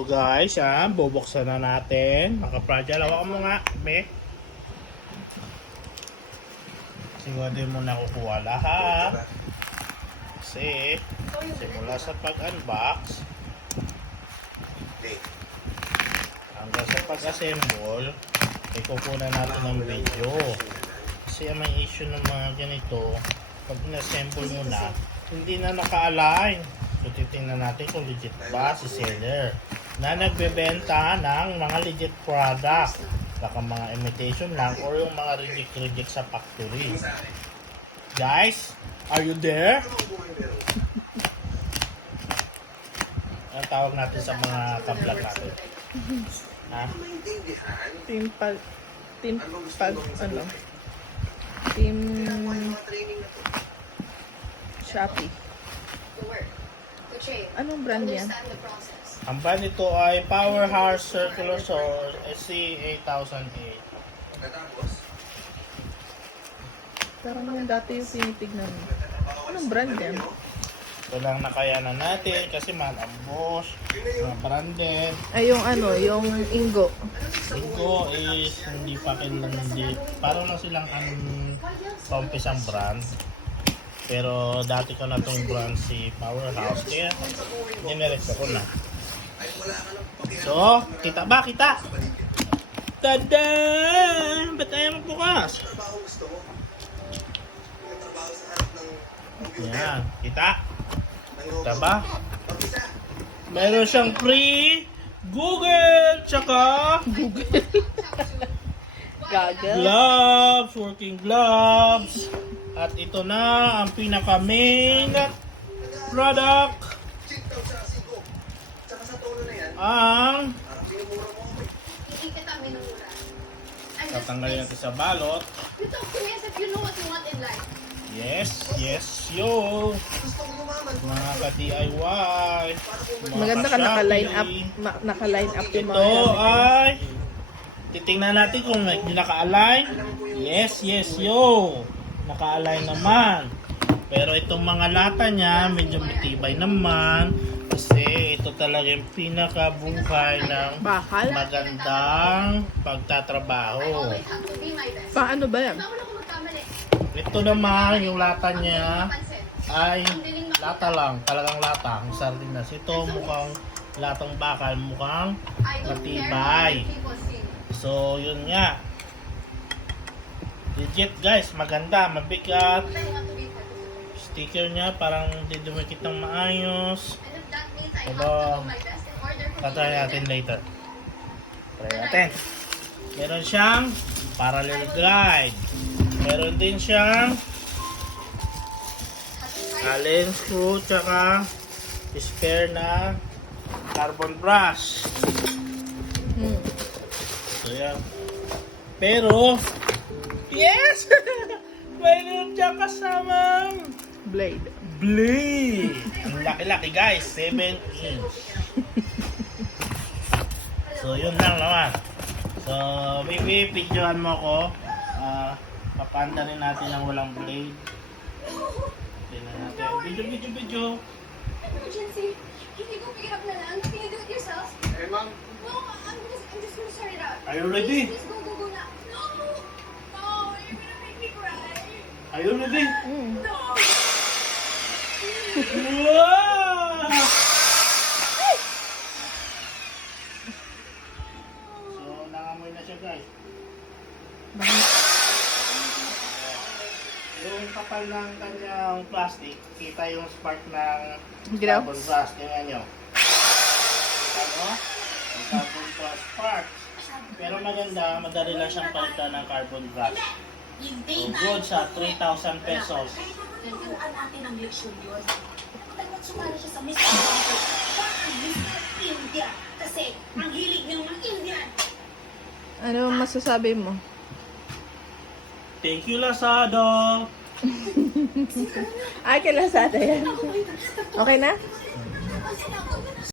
So guys, bubuksan na natin. Naka-fragile. Hawakan mo nga, be. Siguro din mo nakukuha lahat. Kasi, simula sa pag-unbox hanggang sa pag-assemble, ikukunan natin ng video. Kasi may issue ng mga ganito, pag in-assemble mo na, hindi na naka-align. So, titingnan natin kung legit ba si seller na nagbebenta ng mga legit product. Baka mga imitation lang or yung mga reject sa factory. Guys, are you there? Ang tawag natin sa mga kablat natin. Ha? Team Shopee. Anong brand yan? Ang brand nito ay Powerhouse Circular Source SC8008. Parang yung dati yung tinitignan mo. Anong brand yan? Ito lang nakayanan natin kasi mahal ang boss, mga branded. Ay, yung ano, yung Ingo. Ito is hindi pa hindi. Parang lang silang pampisang brand. Pero dati ko na itong brand si Powerhouse. Kaya ninerest ako na. So, kita ba? Kita! Tada! Ba't ayaw magbukas? Yan, kita? Kita ba? Meron siyang free Google, tsaka Gaggle. gloves, working gloves. At ito na ang pinaka-main product. Ang tatanggalin natin sa balot. Yes, yo. Mga ka-DIY. Maganda ka naka-line up, naka-line up yung mga Ito gamit. ay titingnan natin kung naka-align. Yes, yo. Naka-align naman. Pero itong mga lata niya, medyo matibay naman. Kasi ito talaga yung pinakabuhay ng Bakal? magandang pagtatrabaho. Paano ba yan? Ito naman, yung lata niya ay lata lang. Talagang lata. Ang sardinas. Ito mukhang latang bakal. Mukhang matibay. So, yun nga. Legit guys. Maganda. Mabigat. Sticker niya parang hindi dumikit ng maayos. Aba, tatry natin later. Try natin. Meron siyang parallel guide. Meron din siyang allen screw tsaka spare na carbon brush. So yan. Pero, yes! Mayroon siya kasamang Blade. blade. Ang laki-laki guys, 7 inch. So yun lang naman. So baby, picturean mo ko. Papanda rin natin ang walang blade. Tingnan natin. Video. Emergency. Can you go pick it up na lang? Can you do it yourself? Hey ma'am. No, I'm just gonna sort it out. Are you ready? Please go na. No! No, you're gonna make me cry. Are you ready? No! Wow! So nangamoy na siya guys. Yung kapal ng kanyang plastic, kita yung spark ng carbon Gloves. brush. Tingnan nyo. Ano? Yung carbon brush sparks. Pero maganda, madali lang siyang palitan ng carbon brush. So good sa 3,000 pesos. Tutuan natin ang leksyon yun. Dapat sumali siya sa Miss Universe. Siya ang Miss India. Kasi ang hilig ng mga Indian. Ano masasabi mo? Thank you, Lazada! Ay, kay Lazada yan. Okay na?